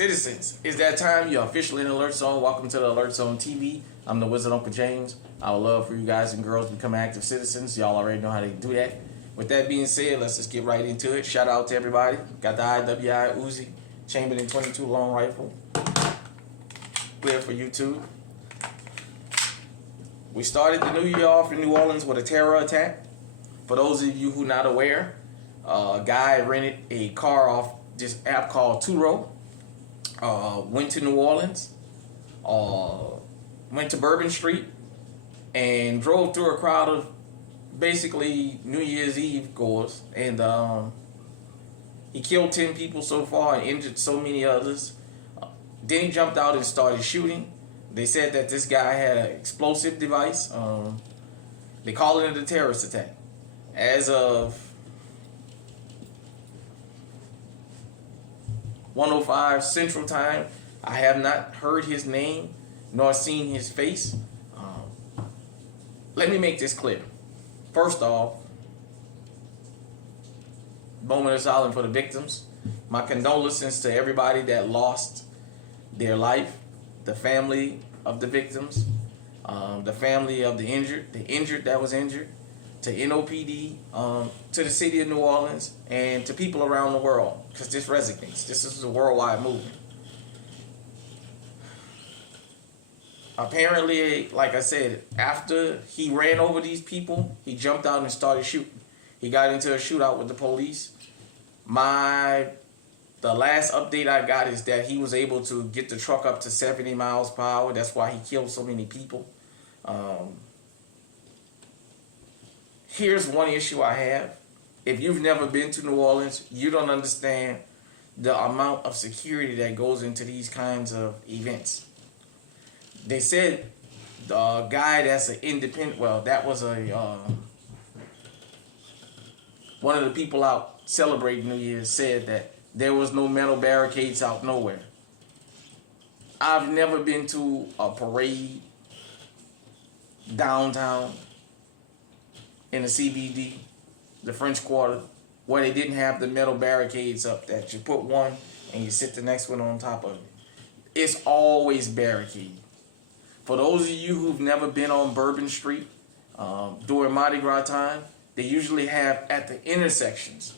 Citizens, it's that time. You're officially in Alert Zone. Welcome to the Alert Zone TV. I'm the Wizard Uncle James. I would love for you guys and girls to become active citizens. Y'all already know how to do that. With that being said, let's just get right into it. Shout out to everybody. Got the IWI Uzi, Chamberlain 22 long rifle. Clear for YouTube. We started the new year off in New Orleans with a terror attack. For those of you who not aware, a guy rented a car off this app called Turo. Went to New Orleans, went to Bourbon Street, and drove through a crowd of basically New Year's Eve goers. And he killed 10 people so far and injured so many others. Then he jumped out and started shooting. They said that this guy had an explosive device. They call it a terrorist attack. As of 1:05 Central Time, I have not heard his name nor seen his face. Let me make this clear. First off, moment of silence for the victims. My condolences to everybody that lost their life, the family of the victims, the family of the injured that was injured, to NOPD, to the city of New Orleans, and to people around the world, because this resonates. This is a worldwide movement. Apparently, like I said, after he ran over these people, he jumped out and started shooting. He got into a shootout with the police. The last update I got is that he was able to get the truck up to 70 miles per hour. That's why he killed so many people. Here's one issue I have. If you've never been to New Orleans, you don't understand the amount of security that goes into these kinds of events. They said the guy that's an independent, well, that was one of the people out celebrating New Year's said that there was no metal barricades out nowhere. I've never been to a parade downtown in the CBD, the French Quarter, where they didn't have the metal barricades up that you put one and you sit the next one on top of it. It's always barricaded. For those of you who've never been on Bourbon Street during Mardi Gras time, they usually have at the intersections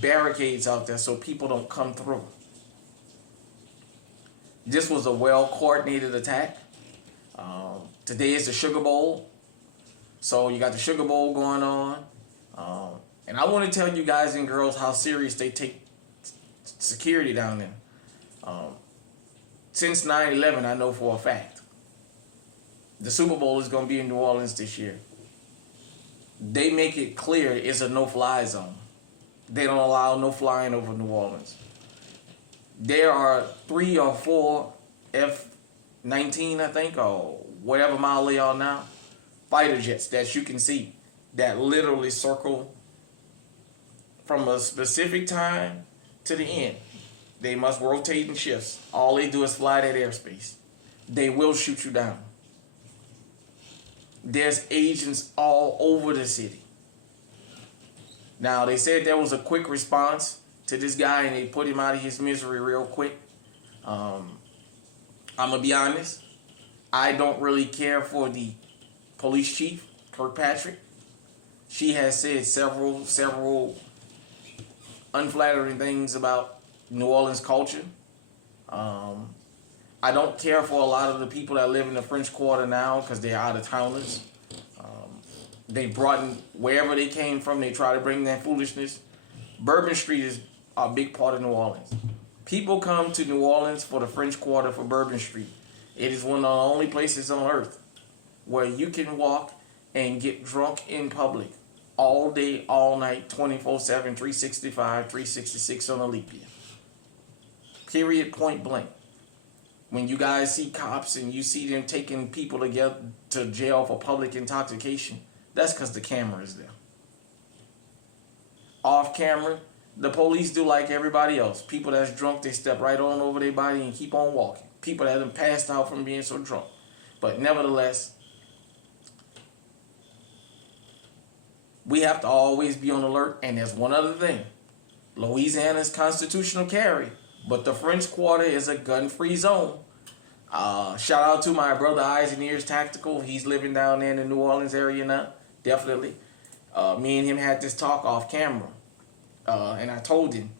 barricades out there so people don't come through. This was a well-coordinated attack. Today is the Sugar Bowl. So you got the Sugar Bowl going on. And I want to tell you guys and girls how serious they take security down there. Since 9/11, I know for a fact, the Super Bowl is going to be in New Orleans this year. They make it clear it's a no-fly zone. They don't allow no flying over New Orleans. There are 3 or 4 F-19, I think, or whatever model they are now, fighter jets that you can see that literally circle from a specific time to the end. They must rotate in shifts. All they do is fly that airspace. They will shoot you down. There's agents all over the city. Now, they said there was a quick response to this guy and they put him out of his misery real quick. I'm going to be honest. I don't really care for the police chief, Kirkpatrick. She has said several unflattering things about New Orleans culture. I don't care for a lot of the people that live in the French Quarter now because they're out-of-towners. They brought in, wherever they came from, they try to bring that foolishness. Bourbon Street is a big part of New Orleans. People come to New Orleans for the French Quarter for Bourbon Street. It is one of the only places on earth where you can walk and get drunk in public all day, all night, 24/7, 365, 366 on a leap year. Period, point blank. When you guys see cops and you see them taking people to jail for public intoxication, that's because the camera is there. Off camera, the police do like everybody else. People that's drunk, they step right on over their body and keep on walking. People that have passed out from being so drunk. But nevertheless, we have to always be on alert. And there's one other thing. Louisiana's constitutional carry But the French Quarter is a gun-free zone. Shout out to my brother Eyes and Ears Tactical. He's living down there in the New Orleans area now. Definitely. Me and him had this talk off camera. And I told him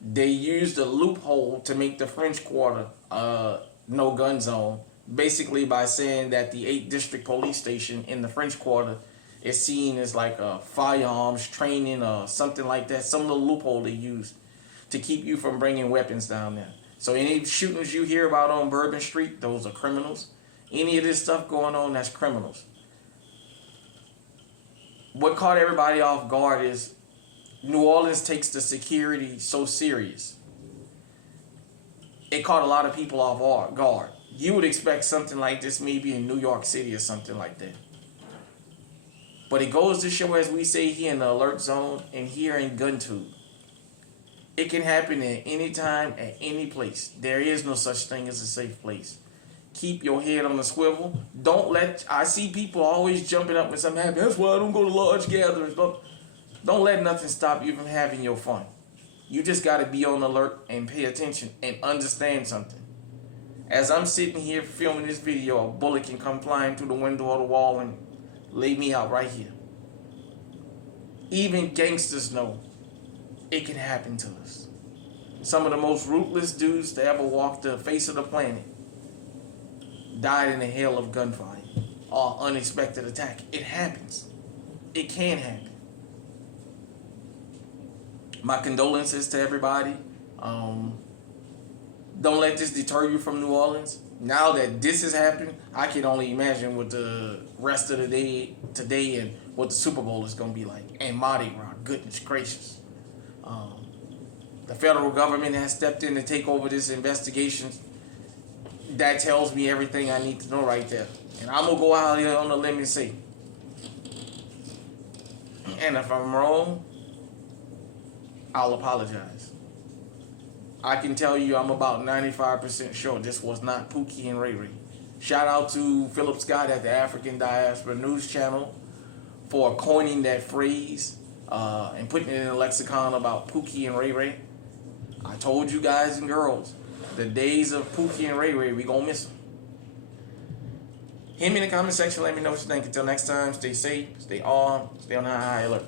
they used a loophole to make the French Quarter no gun zone. Basically by saying that the 8th District Police Station in the French Quarter is seen as like a firearms training or something like that. Some little loophole they used to keep you from bringing weapons down there. So any shootings you hear about on Bourbon Street, those are criminals. Any of this stuff going on, that's criminals. What caught everybody off guard is New Orleans takes the security so serious. It caught a lot of people off guard. You would expect something like this maybe in New York City or something like that. But it goes to show, as we say here in the alert zone and here in GunTube, it can happen at any time, at any place. There is no such thing as a safe place. Keep your head on the swivel. I see people always jumping up when something happens. That's why I don't go to large gatherings. Don't let nothing stop you from having your fun. You just got to be on alert and pay attention and understand something. As I'm sitting here filming this video, a bullet can come flying through the window or the wall and lay me out right here. Even gangsters know it can happen to us. Some of the most ruthless dudes to ever walk the face of the planet died in a hail of gunfire or unexpected attack. It happens. It can happen. My condolences to everybody. Don't let this deter you from New Orleans. Now that this has happened, I can only imagine what the rest of the day today and what the Super Bowl is going to be like. And Mardi Gras, goodness gracious. The federal government has stepped in to take over this investigation. That tells me everything I need to know right there. And I'm going to go out here on a limb and say, and if I'm wrong, I'll apologize. I can tell you I'm about 95% sure this was not Pookie and Ray Ray. Shout out to Philip Scott at the African Diaspora News Channel for coining that phrase and putting it in a lexicon about Pookie and Ray Ray. I told you guys and girls, the days of Pookie and Ray Ray, we gonna miss them. Hit me in the comment section, let me know what you think. Until next time, stay safe, stay armed, stay on high alert.